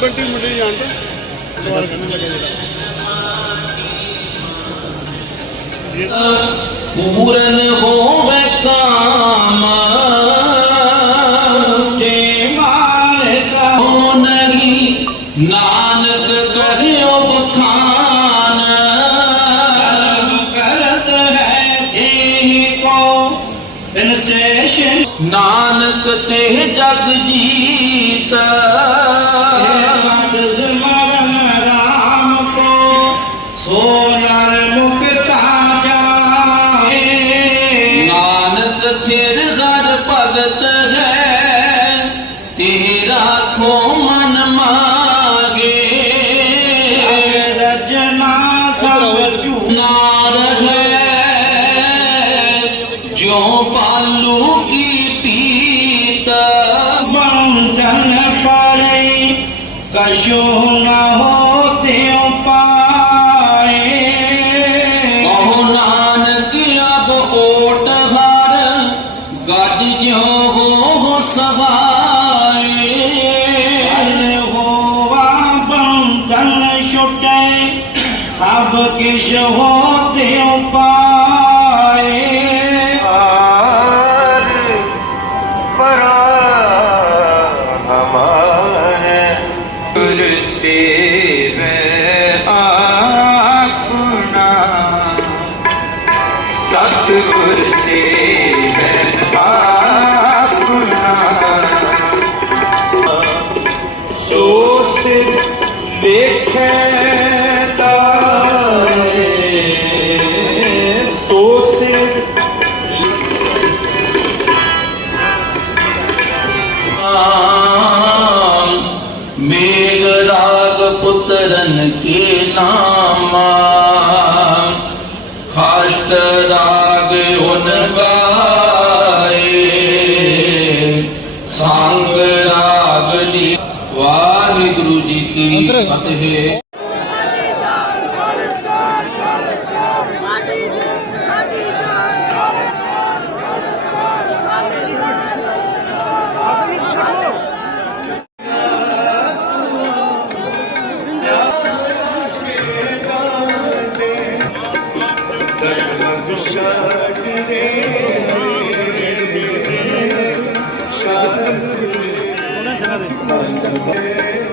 బంటి ముడి అంటే పూరణ హో ਬਿਨ ਸੇਸ਼ ਨਾਨਕ ਤੇ ਜਗ ਜੀਤ। ਜ਼ਮਰਨ ਰਾਮ ਕੋ ਸੋ ਨਰ ਮੁਕਤਾ ਜਾਏ। ਨਾਨਕ ਥਿਰ ਘਰ ਭਗਤ ਹੈ ਤੇਰਾ ਖੋ ਮਨ ਮਾਗੇ। ਰਜਨਾ ਸਭ ਝੂਨਾ ਪੜੇ ਕਸ਼ੋ ਨ ਹੋਤੇ ਪਾਏ। ਓਟ ਹਰ ਗੱਜ ਹੋ ਹੋਵਾ ਬੰਧਨ ਛੁਟੈ ਸਭ ਕਿਛ ਹੋਤੇ ਗੁਰ ਆਪਣਾ ਸਤਿਗੁਰ ਸੇਵੈ ਪੁੱਤਰਨ ਕੇ ਨਾਮਾ। ਖਾਸਤ ਰਾਗ ਹੁਨ ਗਾਏ। ਸੰਗ ਰਾਗ ਲੀ ਵਾਹਿਗੁਰੂ ਜੀ ਕੀ ਫਤਿਹ। Obrigado.